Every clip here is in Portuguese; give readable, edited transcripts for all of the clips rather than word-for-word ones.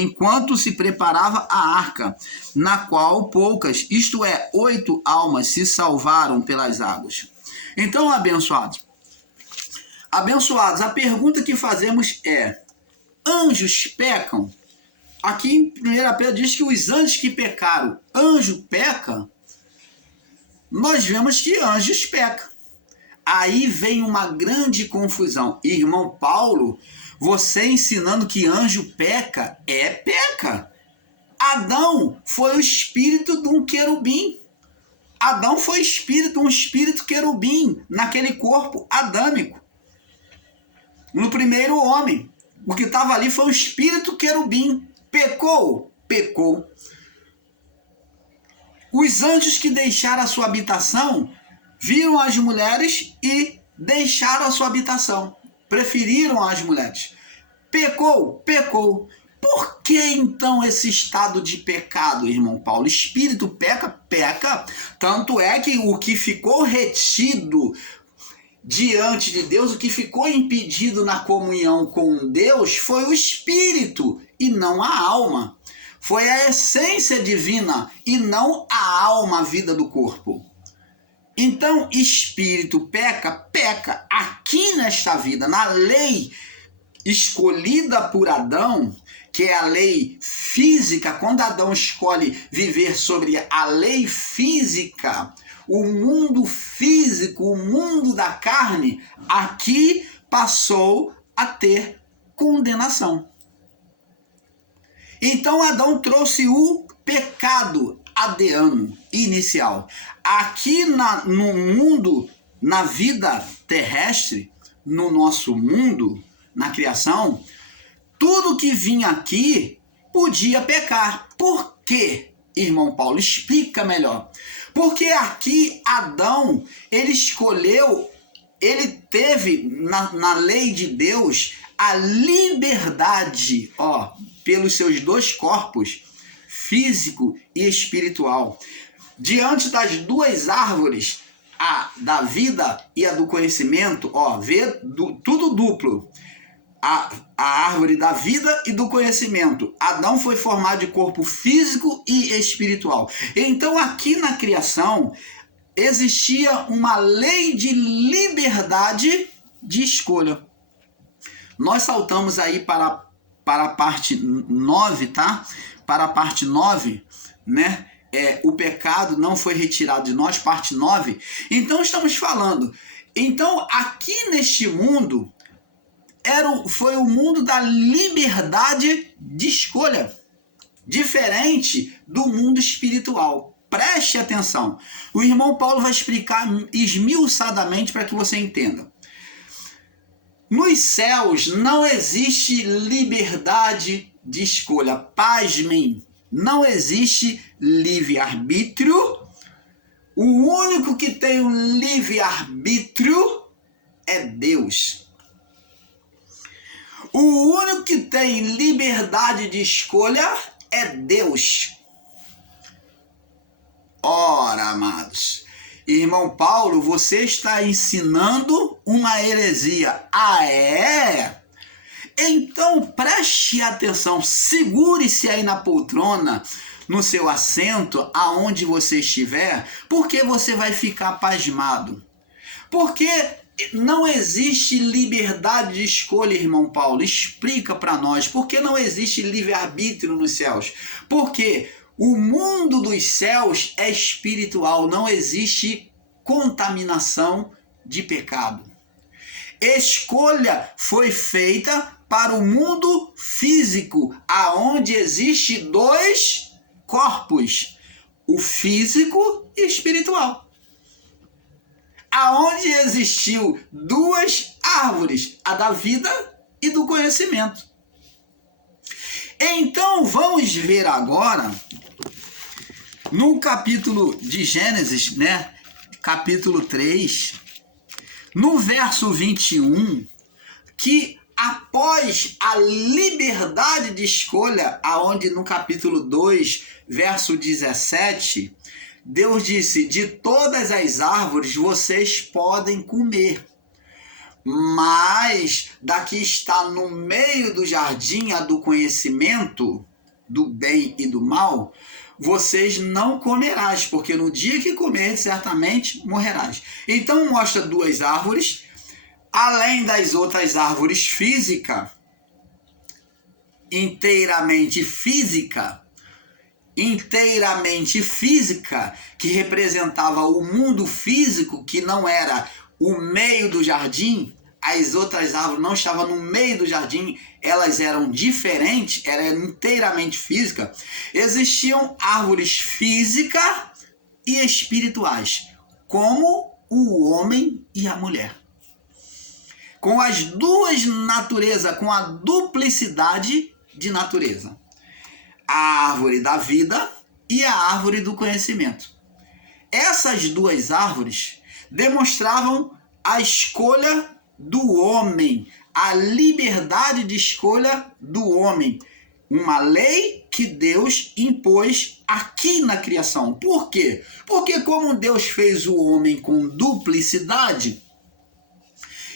enquanto se preparava a arca, na qual poucas, isto é, 8 almas se salvaram pelas águas. Então, abençoados, a pergunta que fazemos é: anjos pecam? Aqui em 1 Pedro diz que os anjos que pecaram, anjo peca? Nós vemos que anjos pecam. Aí vem uma grande confusão. Irmão Paulo, você ensinando que anjo peca? Peca. Adão foi o espírito de um querubim. Adão foi um espírito querubim naquele corpo adâmico. No primeiro homem. O que estava ali foi o espírito querubim. Pecou? Pecou. Os anjos que deixaram a sua habitação viram as mulheres e deixaram a sua habitação. Preferiram as mulheres. Pecou? Pecou. Por que então esse estado de pecado, irmão Paulo? Espírito peca? Peca. Tanto é que o que ficou retido diante de Deus, o que ficou impedido na comunhão com Deus foi o espírito e não a alma. Foi a essência divina e não a alma, a vida do corpo. Então, espírito peca? Peca. Aqui nesta vida, na lei escolhida por Adão, que é a lei física, quando Adão escolhe viver sobre a lei física, o mundo físico, o mundo da carne, aqui passou a ter condenação. Então Adão trouxe o pecado adeano, inicial. Aqui no mundo, na vida terrestre, no nosso mundo, na criação, tudo que vinha aqui podia pecar. Por quê, irmão Paulo? Explica melhor. Porque aqui Adão, ele escolheu, ele teve na lei de Deus a liberdade, pelos seus dois corpos, físico e espiritual. Diante das duas árvores, a da vida e a do conhecimento, tudo duplo. A árvore da vida e do conhecimento. Adão foi formado de corpo físico e espiritual. Então, aqui na criação, existia uma lei de liberdade de escolha. Nós saltamos aí para a parte 9, tá? Para a parte 9, né? O pecado não foi retirado de nós, parte 9. Então, estamos falando. Então, aqui neste mundo, foi o mundo da liberdade de escolha, diferente do mundo espiritual. Preste atenção. O irmão Paulo vai explicar esmiuçadamente para que você entenda. Nos céus não existe liberdade de escolha. Pasmem, não existe livre-arbítrio. O único que tem o livre-arbítrio é Deus. O único que tem liberdade de escolha é Deus. Ora, amados, irmão Paulo, você está ensinando uma heresia. Ah, é? Então preste atenção, segure-se aí na poltrona, no seu assento, aonde você estiver, porque você vai ficar pasmado. Porque não existe liberdade de escolha, irmão Paulo. Explica para nós. Por que não existe livre-arbítrio nos céus? Porque o mundo dos céus é espiritual. Não existe contaminação de pecado. Escolha foi feita para o mundo físico, aonde existe dois corpos, o físico e espiritual. Aonde existiu duas árvores, a da vida e do conhecimento. Então vamos ver agora no capítulo de Gênesis, né? Capítulo 3, no verso 21, que após a liberdade de escolha, aonde no capítulo 2, verso 17, Deus disse: de todas as árvores vocês podem comer, Mas da que está no meio do jardim, a do conhecimento do bem e do mal, vocês não comerás, porque no dia que comer, certamente morrerás. Então mostra duas árvores, além das outras árvores físicas, inteiramente física, que representava o mundo físico, que não era o meio do jardim. As outras árvores não estavam no meio do jardim, elas eram diferentes, eram inteiramente físicas. Existiam árvores físicas e espirituais, como o homem e a mulher. Com as duas naturezas, com a duplicidade de natureza. A árvore da vida e a árvore do conhecimento. Essas duas árvores demonstravam a escolha do homem, a liberdade de escolha do homem. Uma lei que Deus impôs aqui na criação. Por quê? Porque como Deus fez o homem com duplicidade,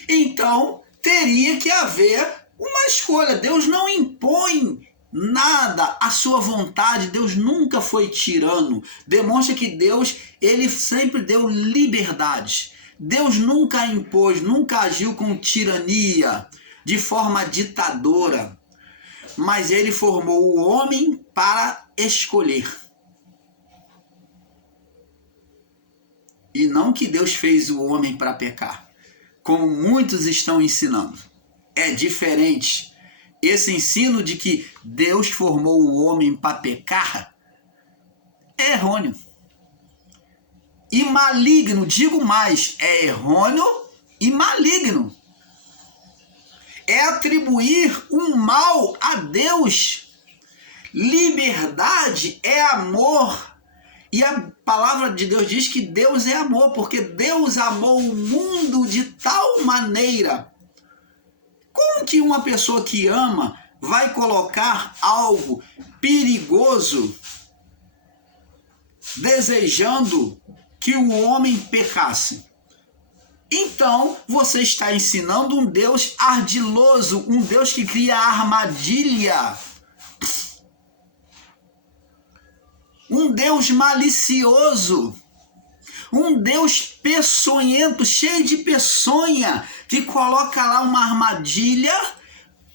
então teria que haver uma escolha. Deus não impõe nada à sua vontade. Deus nunca foi tirano. Demonstra que Deus, ele sempre deu liberdade. Deus nunca impôs, nunca agiu com tirania, de forma ditadora. Mas ele formou o homem para escolher. E não que Deus fez o homem para pecar, como muitos estão ensinando. É diferente. Esse ensino de que Deus formou o homem para pecar é errôneo. E maligno, digo mais, é errôneo e maligno. É atribuir um mal a Deus. Liberdade é amor. E a palavra de Deus diz que Deus é amor, porque Deus amou o mundo de tal maneira. Como que uma pessoa que ama vai colocar algo perigoso, desejando que o homem pecasse? Então, você está ensinando um Deus ardiloso, um Deus que cria armadilha. Um Deus malicioso. Um Deus peçonhento, cheio de peçonha, que coloca lá uma armadilha,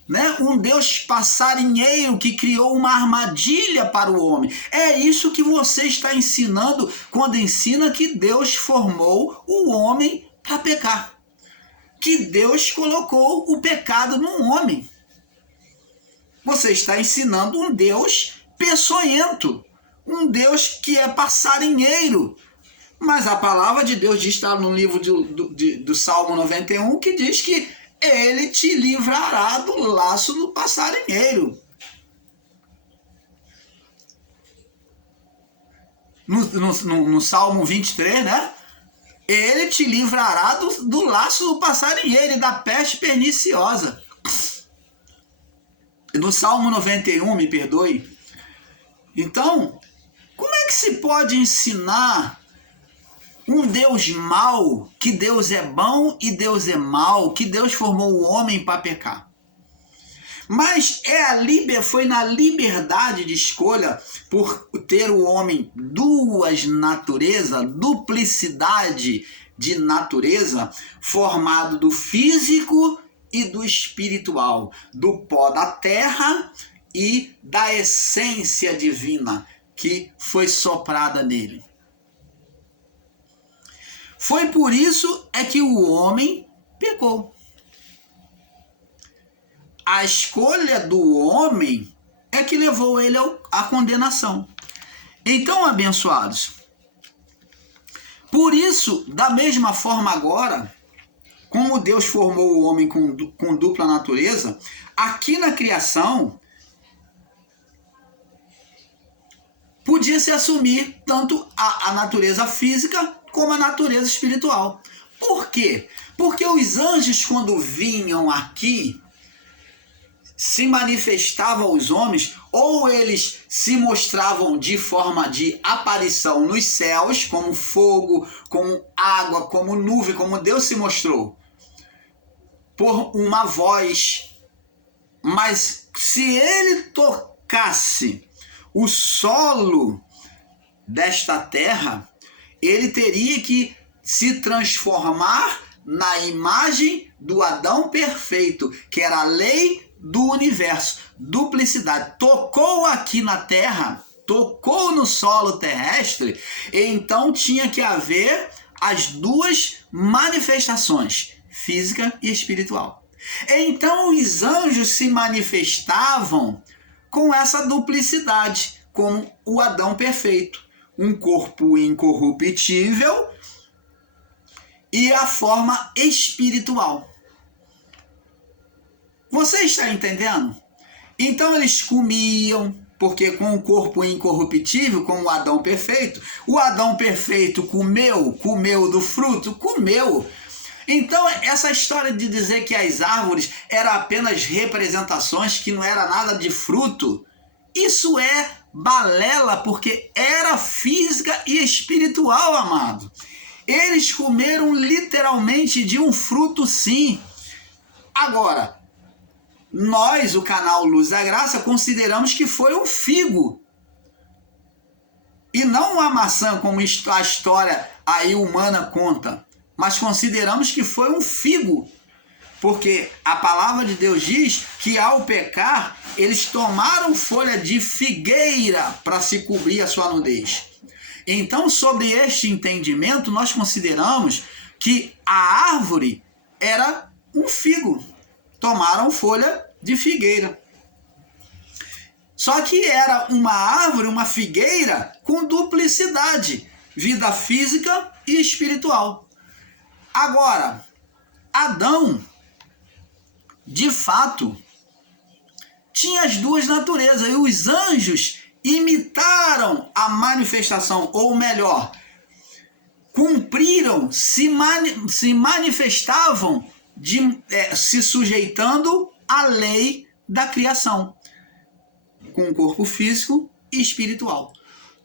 né? Um Deus passarinheiro que criou uma armadilha para o homem. É isso que você está ensinando quando ensina que Deus formou o homem para pecar. Que Deus colocou o pecado no homem. Você está ensinando um Deus peçonhento, um Deus que é passarinheiro. Mas a palavra de Deus diz, está no livro do Salmo 91, que diz que ele te livrará do laço do passarinheiro. No Salmo 23, né? Ele te livrará do laço do passarinheiro e da peste perniciosa. No Salmo 91, me perdoe. Então, como é que se pode ensinar um Deus mau, que Deus é bom e Deus é mau, que Deus formou o homem para pecar? Mas foi na liberdade de escolha, por ter o homem duas naturezas, duplicidade de natureza, formado do físico e do espiritual, do pó da terra e da essência divina que foi soprada nele. Foi por isso é que o homem pecou. A escolha do homem é que levou ele à condenação. Então, abençoados, por isso, da mesma forma agora, como Deus formou o homem com dupla natureza, aqui na criação, podia se assumir tanto a natureza física como a natureza espiritual. Por quê? Porque os anjos, quando vinham aqui, se manifestavam aos homens, ou eles se mostravam de forma de aparição nos céus, como fogo, como água, como nuvem, como Deus se mostrou. por uma voz. Mas se ele tocasse o solo desta terra, ele teria que se transformar na imagem do Adão perfeito, que era a lei do universo, duplicidade. Tocou aqui na terra, tocou no solo terrestre, então tinha que haver as duas manifestações, física e espiritual. Então os anjos se manifestavam com essa duplicidade, como o Adão perfeito, um corpo incorruptível e a forma espiritual. Você está entendendo? Então eles comiam, porque com o corpo incorruptível, como o Adão perfeito, o Adão perfeito comeu do fruto, comeu. Então essa história de dizer que as árvores eram apenas representações, que não era nada de fruto, isso é balela, porque era física e espiritual, amado. Eles comeram literalmente de um fruto, sim. Agora, nós, o canal Luz da Graça, consideramos que foi um figo e não uma maçã, como a história aí humana conta, mas consideramos que foi um figo, porque a palavra de Deus diz que ao pecar, eles tomaram folha de figueira para se cobrir a sua nudez. Então, sobre este entendimento, nós consideramos que a árvore era um figo. Tomaram folha de figueira. Só que era uma árvore, uma figueira, com duplicidade, vida física e espiritual. Agora, Adão, de fato, tinha as duas naturezas, e os anjos imitaram a manifestação, ou melhor, cumpriram, se manifestavam, se sujeitando à lei da criação, com o corpo físico e espiritual.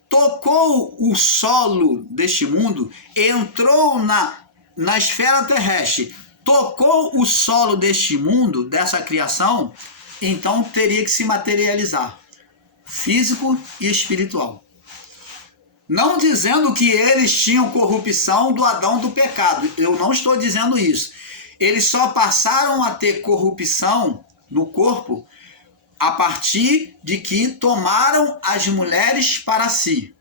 Tocou o solo deste mundo, entrou na esfera terrestre, tocou o solo deste mundo, dessa criação, então teria que se materializar, físico e espiritual. Não dizendo que eles tinham corrupção do Adão do pecado, eu não estou dizendo isso. Eles só passaram a ter corrupção no corpo a partir de que tomaram as mulheres para si.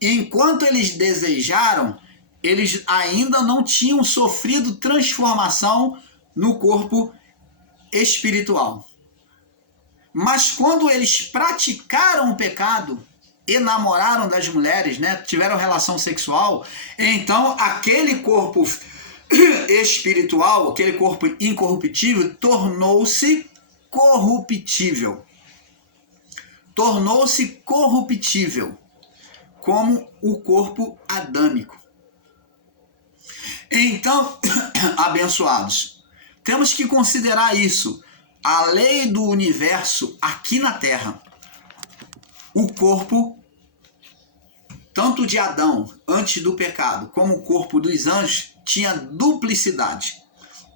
Enquanto eles desejaram, eles ainda não tinham sofrido transformação no corpo espiritual. Mas quando eles praticaram o pecado, enamoraram das mulheres, tiveram relação sexual, então aquele corpo espiritual, aquele corpo incorruptível, tornou-se corruptível. Tornou-se corruptível, como o corpo adâmico. Então, abençoados, temos que considerar isso. A lei do universo aqui na Terra. O corpo, tanto de Adão, antes do pecado, como o corpo dos anjos, tinha duplicidade.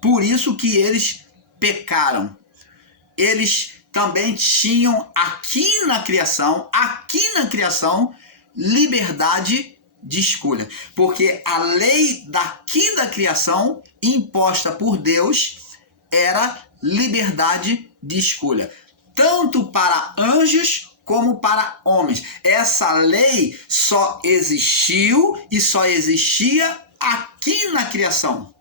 Por isso que eles pecaram. Eles também tinham aqui na criação, liberdade de escolha. Porque a lei daqui da criação, imposta por Deus, era liberdade de escolha, tanto para anjos como para homens. Essa lei só existiu e só existia aqui na criação.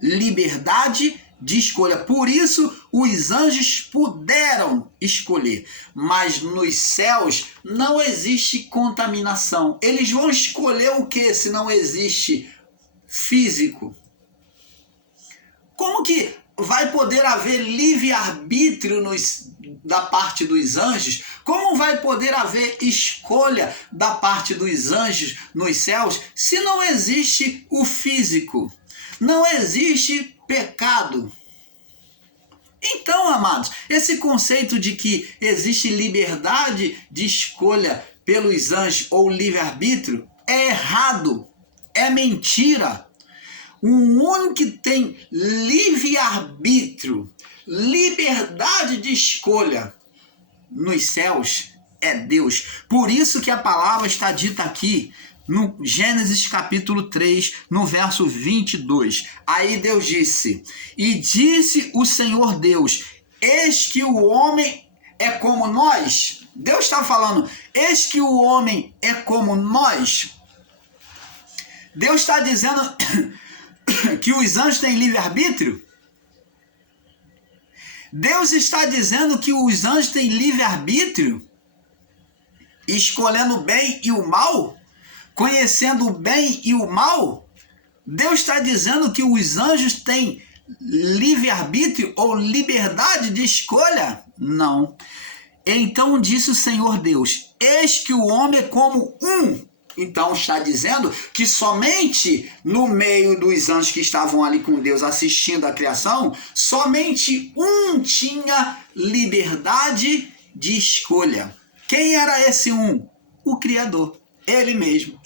Liberdade de escolha. Por isso, os anjos puderam escolher. Mas nos céus não existe contaminação. Eles vão escolher o que se não existe físico? Como que vai poder haver livre-arbítrio da parte dos anjos? Como vai poder haver escolha da parte dos anjos nos céus se não existe o físico? Não existe pecado. Então, amados, esse conceito de que existe liberdade de escolha pelos anjos ou livre-arbítrio é errado, é mentira. O único que tem livre-arbítrio, liberdade de escolha nos céus é Deus. Por isso que a palavra está dita aqui no Gênesis capítulo 3, no verso 22. Aí Deus disse: e disse o Senhor Deus, eis que o homem é como nós. Deus está falando, eis que o homem é como nós. Deus está dizendo que os anjos têm livre-arbítrio? Deus está dizendo que os anjos têm livre-arbítrio? Escolhendo o bem e o mal? Conhecendo o bem e o mal? Deus está dizendo que os anjos têm livre-arbítrio ou liberdade de escolha? Não. Então disse o Senhor Deus, eis que o homem é como um. Então está dizendo que somente no meio dos anjos que estavam ali com Deus assistindo a criação, somente um tinha liberdade de escolha. Quem era esse um? O Criador, ele mesmo.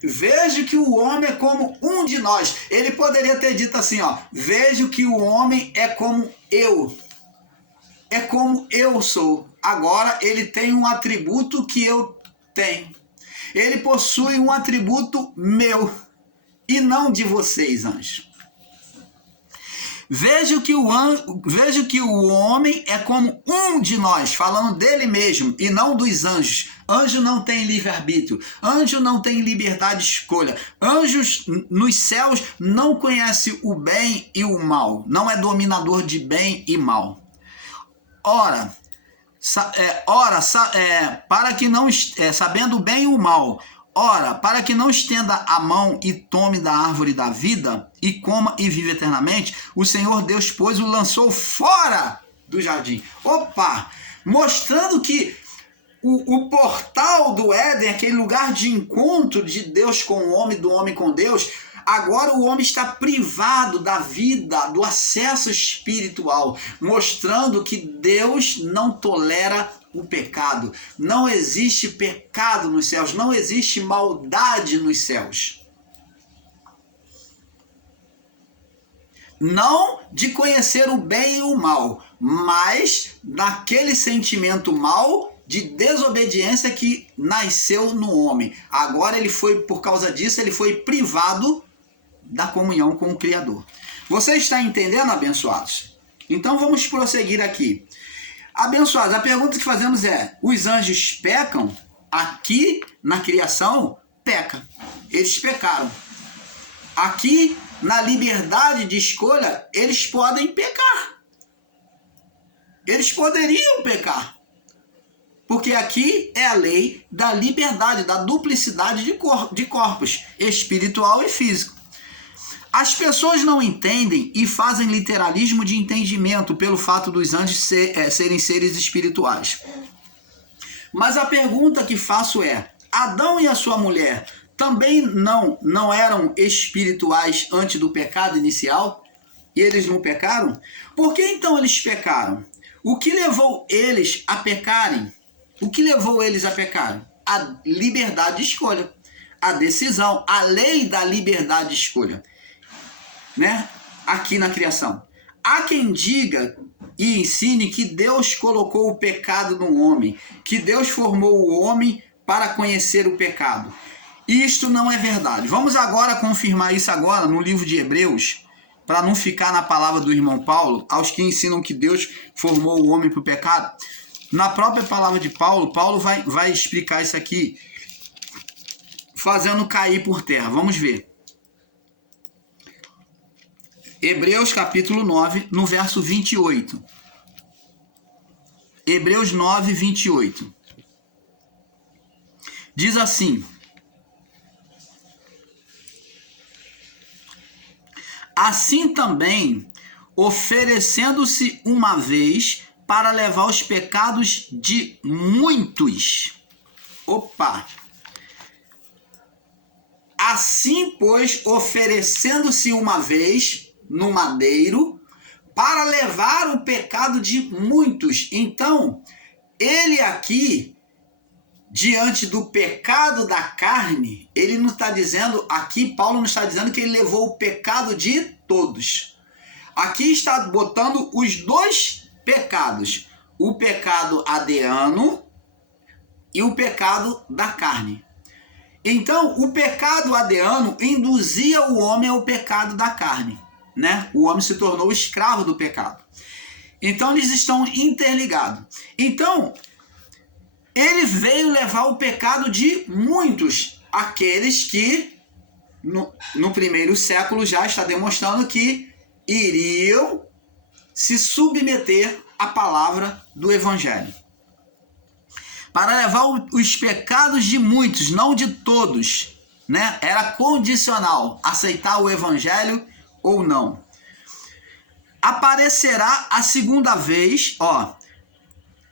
Vejo que o homem é como um de nós. Ele poderia ter dito assim, ó, vejo que o homem é como eu. É como eu sou. Agora ele tem um atributo que eu tenho. Ele possui um atributo meu e não de vocês, anjos. Vejo que o homem é como um de nós, falando dele mesmo e não dos anjos. Anjo não tem livre-arbítrio, anjo não tem liberdade de escolha. Anjos nos céus não conhece o bem e o mal, não é dominador de bem e mal. Ora, para que não, sabendo o bem e o mal, ora, para que não estenda a mão e tome da árvore da vida, e coma e vive eternamente, o Senhor Deus, pois, o lançou fora do jardim. Opa! Mostrando que o portal do Éden, aquele lugar de encontro de Deus com o homem, do homem com Deus, agora o homem está privado da vida, do acesso espiritual, mostrando que Deus não tolera o pecado. Não existe pecado nos céus, não existe maldade nos céus. Não de conhecer o bem e o mal, mas naquele sentimento mal de desobediência que nasceu no homem. Agora ele foi, por causa disso, ele foi privado da comunhão com o Criador. Você está entendendo, abençoados? Então vamos prosseguir aqui. Abençoados, a pergunta que fazemos é, os anjos pecam? Aqui na criação, peca. Eles pecaram. Aqui, na liberdade de escolha, eles podem pecar. Eles poderiam pecar. Porque aqui é a lei da liberdade, da duplicidade de corpos, espiritual e físico. As pessoas não entendem e fazem literalismo de entendimento pelo fato dos anjos serem seres espirituais. Mas a pergunta que faço é, Adão e a sua mulher também não eram espirituais antes do pecado inicial? E eles não pecaram? Por que então eles pecaram? O que levou eles a pecarem? O que levou eles a pecarem? A liberdade de escolha, a decisão, a lei da liberdade de escolha, né? Aqui na criação. Há quem diga e ensine que Deus colocou o pecado no homem, que Deus formou o homem para conhecer o pecado. Isto não é verdade. Vamos agora confirmar isso agora no livro de Hebreus, para não ficar na palavra do irmão Paulo, aos que ensinam que Deus formou o homem para o pecado. Na própria palavra de Paulo, Paulo vai explicar isso aqui, fazendo cair por terra. Vamos ver. Hebreus capítulo 9, no verso 28. Hebreus 9, 28. Diz assim: assim também, oferecendo-se uma vez para levar os pecados de muitos. Opa! Assim, pois, oferecendo-se uma vez no madeiro para levar o pecado de muitos. Então, ele aqui diante do pecado da carne, ele não está dizendo, aqui Paulo não está dizendo que ele levou o pecado de todos. Aqui está botando os dois pecados, o pecado adriano e o pecado da carne. Então, o pecado adriano induzia o homem ao pecado da carne, né? O homem se tornou escravo do pecado. Então, eles estão interligados. Então, ele veio levar o pecado de muitos, aqueles que no primeiro século já está demonstrando que iriam se submeter à palavra do evangelho. Para levar os pecados de muitos, não de todos, né? Era condicional, aceitar o evangelho ou não. Aparecerá a segunda vez,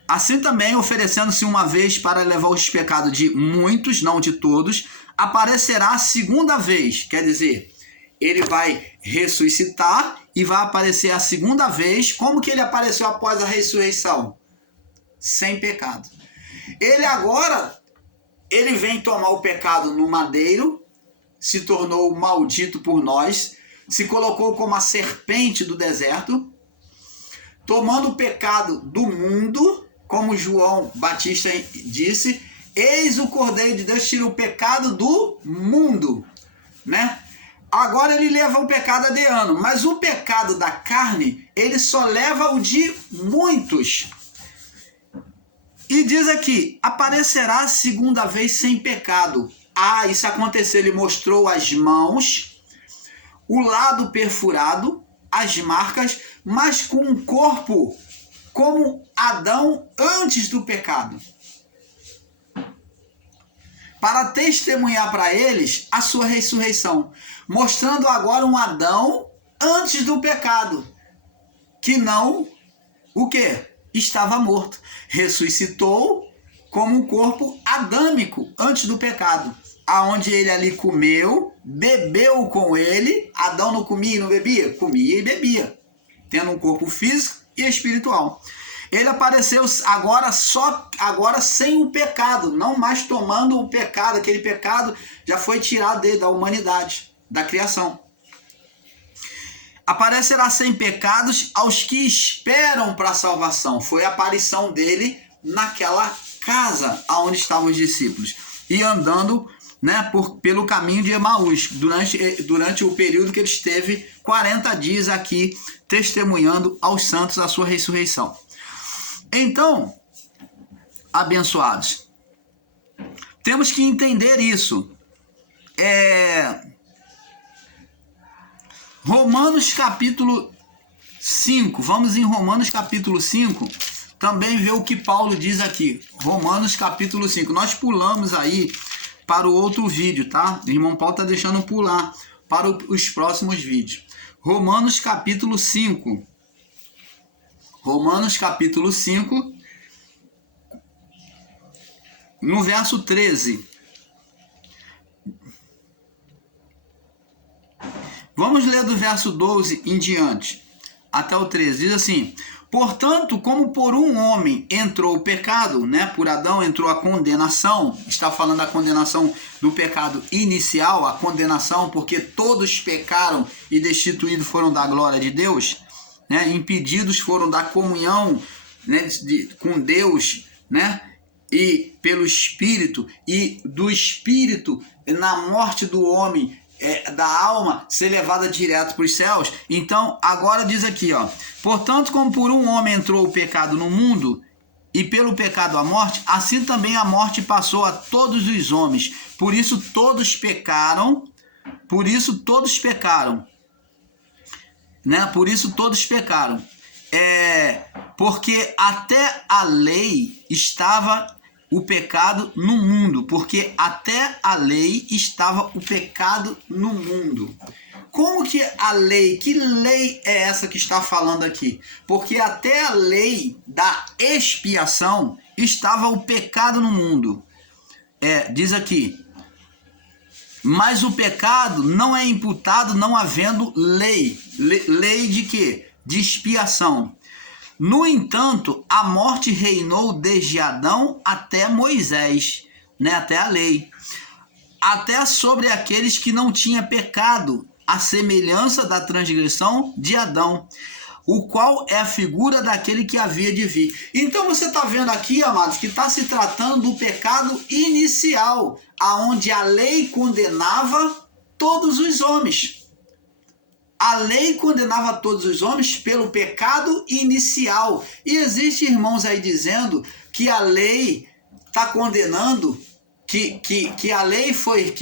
assim também oferecendo-se uma vez para levar os pecados de muitos, não de todos, aparecerá a segunda vez, quer dizer, ele vai ressuscitar e vai aparecer a segunda vez. Como que ele apareceu após a ressurreição? Sem pecado. Ele vem tomar o pecado no madeiro, se tornou maldito por nós, se colocou como a serpente do deserto, tomando o pecado do mundo, como João Batista disse, eis o Cordeiro de Deus, tira o pecado do mundo, né? Agora ele leva o pecado adriano, mas o pecado da carne, ele só leva o de muitos. E diz aqui, aparecerá a segunda vez sem pecado. Isso aconteceu, ele mostrou as mãos, o lado perfurado, as marcas, mas com um corpo como Adão antes do pecado. Para testemunhar para eles a sua ressurreição, mostrando agora um Adão antes do pecado, que não, o quê? Estava morto. Ressuscitou como um corpo adâmico antes do pecado, aonde ele ali comeu, bebeu com ele. Adão não comia e não bebia? Comia e bebia, tendo um corpo físico e espiritual. Ele apareceu agora sem o pecado, não mais tomando o pecado. Aquele pecado já foi tirado da humanidade, da criação. Aparecerá sem pecados aos que esperam para a salvação. Foi a aparição dele naquela casa onde estavam os discípulos e andando, né, pelo caminho de Emaús, durante o período que ele esteve 40 dias aqui testemunhando aos santos a sua ressurreição. Então, abençoados, temos que entender isso. Romanos capítulo 5, vamos em Romanos capítulo 5, também ver o que Paulo diz aqui. Romanos capítulo 5, nós pulamos aí para o outro vídeo, tá? O irmão Paulo está deixando pular para os próximos vídeos. Romanos capítulo 5. Romanos capítulo 5, no verso 13. Vamos ler do verso 12 em diante, até o 13. Diz assim: portanto, como por um homem entrou o pecado, né? Por Adão entrou a condenação. Está falando da condenação do pecado inicial, a condenação porque todos pecaram e destituídos foram da glória de Deus, né? Impedidos foram da comunhão, né, com Deus, né? E pelo Espírito, e do Espírito na morte do homem, da alma ser levada direto para os céus. Então agora diz aqui, portanto, como por um homem entrou o pecado no mundo, e pelo pecado a morte, assim também a morte passou a todos os homens. Por isso todos pecaram, né? Por isso todos pecaram. Porque até a lei estava o pecado no mundo, porque até a lei estava o pecado no mundo. Como que a lei, que lei é essa que está falando aqui? Porque até a lei da expiação estava o pecado no mundo. Diz aqui, mas o pecado não é imputado não havendo lei. Lei de quê? De expiação. No entanto, a morte reinou desde Adão até Moisés, né, até a lei, até sobre aqueles que não tinham pecado, a semelhança da transgressão de Adão, o qual é a figura daquele que havia de vir. Então você está vendo aqui, amados, que está se tratando do pecado inicial, aonde a lei condenava todos os homens. A lei condenava todos os homens pelo pecado inicial. E existe irmãos aí dizendo que a lei está condenando, que a lei foi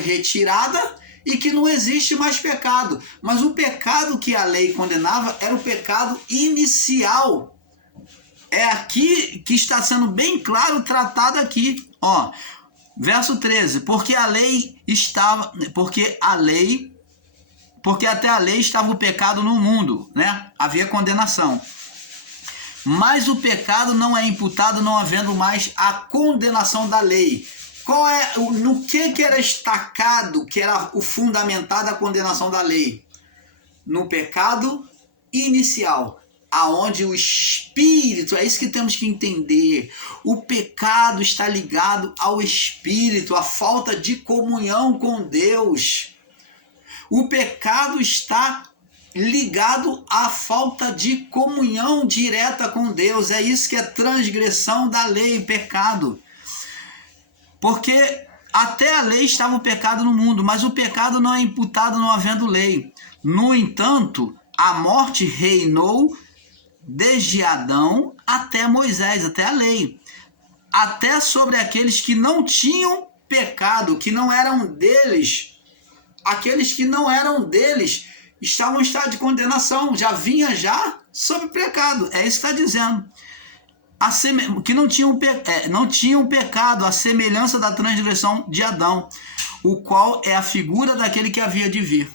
retirada e que não existe mais pecado. Mas o pecado que a lei condenava era o pecado inicial. É aqui que está sendo bem claro tratado aqui. Ó, verso 13. Porque até a lei estava o pecado no mundo, né? Havia condenação. Mas o pecado não é imputado, não havendo mais a condenação da lei. No que era destacado, que era o fundamental da condenação da lei? No pecado inicial, aonde o espírito, é isso que temos que entender. O pecado está ligado ao espírito, à falta de comunhão com Deus. O pecado está ligado à falta de comunhão direta com Deus. É isso que é transgressão da lei, pecado. Porque até a lei estava o pecado no mundo, mas o pecado não é imputado não havendo lei. No entanto, a morte reinou desde Adão até Moisés, até a lei. Até sobre aqueles que não tinham pecado, que não eram deles. Aqueles que não eram deles estavam em estado de condenação, já vinha sobre pecado. É isso que está dizendo. Que não tinham pecado, a semelhança da transgressão de Adão, o qual é a figura daquele que havia de vir.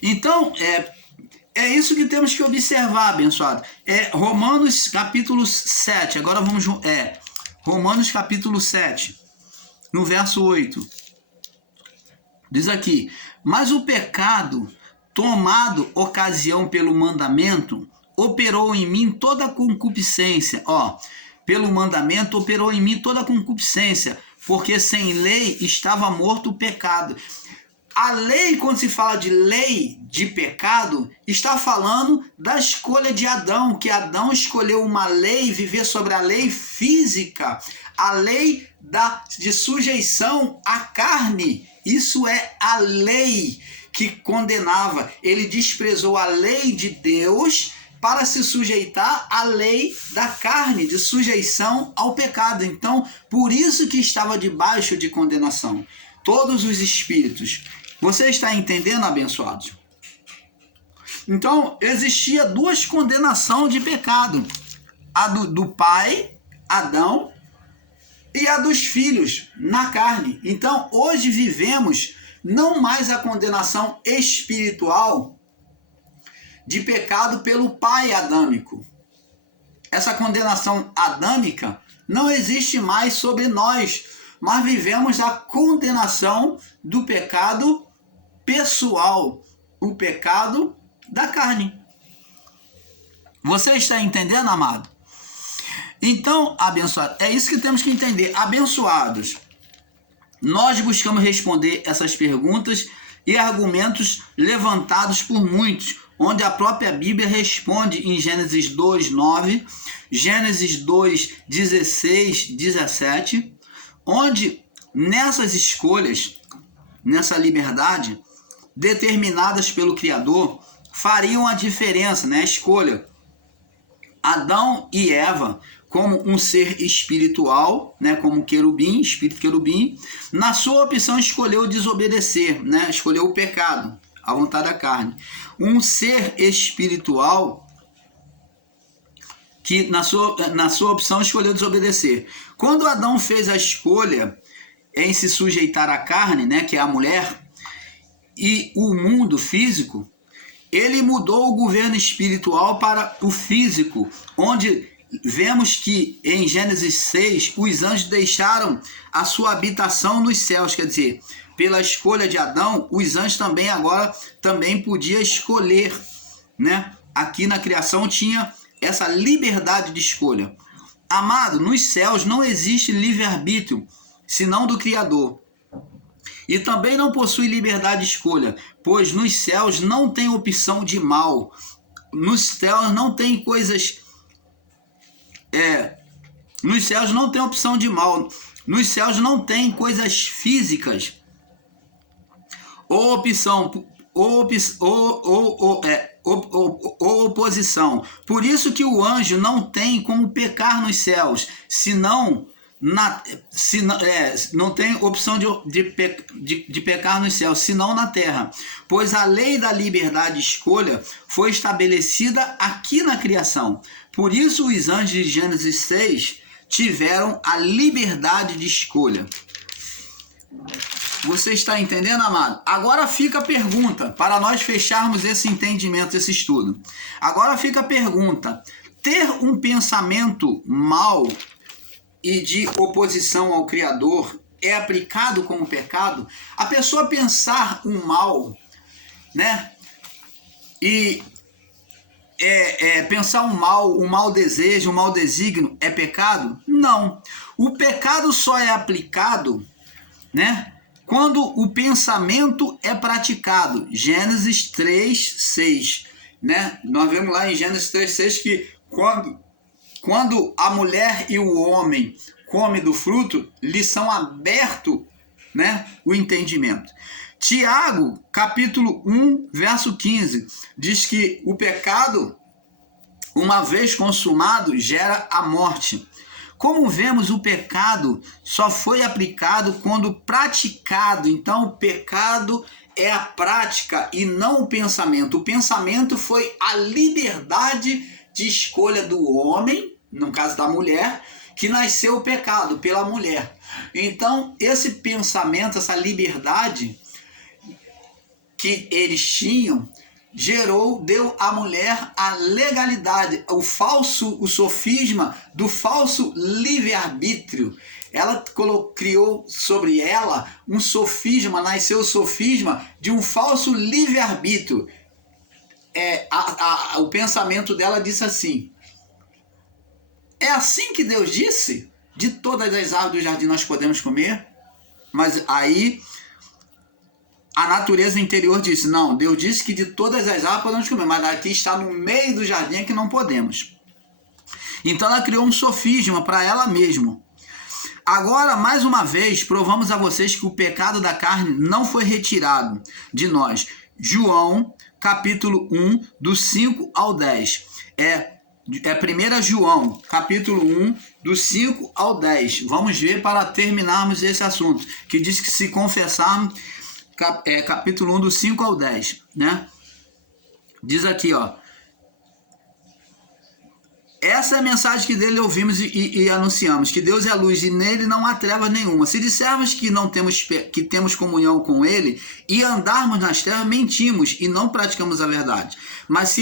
Então, é isso que temos que observar, abençoado. Romanos capítulo 7, agora vamos... Romanos capítulo 7, no verso 8. Diz aqui: mas o pecado, tomado ocasião pelo mandamento, operou em mim toda concupiscência. Pelo mandamento operou em mim toda concupiscência, porque sem lei estava morto o pecado. A lei, quando se fala de lei de pecado, está falando da escolha de Adão, que Adão escolheu uma lei, viver sobre a lei física, a lei de sujeição à carne. Isso é a lei que condenava. Ele desprezou a lei de Deus para se sujeitar à lei da carne, de sujeição ao pecado. Então, por isso que estava debaixo de condenação. Todos os espíritos. Você está entendendo, abençoados? Então, existia duas condenações de pecado. A do pai, Adão, e a dos filhos, na carne. Então, hoje vivemos não mais a condenação espiritual de pecado pelo pai adâmico. Essa condenação adâmica não existe mais sobre nós, mas vivemos a condenação do pecado pessoal, o pecado da carne. Você está entendendo, amado? Então, abençoado, é isso que temos que entender. Abençoados, nós buscamos responder essas perguntas e argumentos levantados por muitos, onde a própria Bíblia responde em Gênesis 2:9, Gênesis 2:16, 17, onde nessas escolhas, nessa liberdade, determinadas pelo Criador, fariam a diferença, né? A escolha. Adão e Eva, como um ser espiritual, né? Como querubim, espírito querubim, na sua opção escolheu desobedecer, né? Escolheu o pecado, a vontade da carne. Um ser espiritual que na sua opção escolheu desobedecer. Quando Adão fez a escolha em se sujeitar à carne, né, que é a mulher, e o mundo físico, ele mudou o governo espiritual para o físico, onde vemos que em Gênesis 6, os anjos deixaram a sua habitação nos céus, quer dizer, pela escolha de Adão, os anjos também podiam escolher, né, aqui na criação tinha essa liberdade de escolha. Amado, nos céus não existe livre-arbítrio, senão do Criador. E também não possui liberdade de escolha, pois nos céus não tem opção de mal. Nos céus não tem coisas... nos céus não tem opção de mal. Nos céus não tem coisas físicas ou oposição. Por isso que o anjo não tem como pecar nos céus, senão não tem opção de pecar nos céus, senão na terra. Pois a lei da liberdade de escolha foi estabelecida aqui na criação. Por isso os anjos de Gênesis 6 tiveram a liberdade de escolha. Você está entendendo, amado? Agora fica a pergunta, para nós fecharmos esse entendimento, esse estudo. Agora fica a pergunta: ter um pensamento mau e de oposição ao Criador é aplicado como pecado? A pessoa pensar um mal, né? E pensar um mau desejo, um mau desígnio é pecado? Não. O pecado só é aplicado, né, quando o pensamento é praticado. Gênesis 3:6, né? Nós vemos lá em Gênesis 3:6 que quando a mulher e o homem comem do fruto, lhes são aberto, né, o entendimento. Tiago, capítulo 1, verso 15, diz que o pecado, uma vez consumado, gera a morte. Como vemos, o pecado só foi aplicado quando praticado. Então, o pecado é a prática e não o pensamento. O pensamento foi a liberdade de escolha do homem, no caso da mulher, que nasceu o pecado pela mulher. Então, esse pensamento, essa liberdade que eles tinham, deu à mulher a legalidade, o sofisma do falso livre-arbítrio. Ela criou sobre ela um sofisma, nasceu o sofisma de um falso livre-arbítrio. O pensamento dela disse assim: é assim que Deus disse? De todas as árvores do jardim nós podemos comer? Mas aí a natureza interior disse: não, Deus disse que de todas as árvores podemos comer, mas aqui está no meio do jardim que não podemos. Então ela criou um sofisma para ela mesma. Agora, mais uma vez, provamos a vocês que o pecado da carne não foi retirado de nós. João, capítulo 1, do 5 ao 10. 1 João, capítulo 1, do 5 ao 10. Vamos ver para terminarmos esse assunto, que diz que se confessarmos... capítulo 1, do 5 ao 10, né? Diz aqui, ó: essa é a mensagem que dele ouvimos e anunciamos, que Deus é luz e nele não há trevas nenhuma. Se dissermos que temos comunhão com ele e andarmos nas trevas, mentimos e não praticamos a verdade. Mas se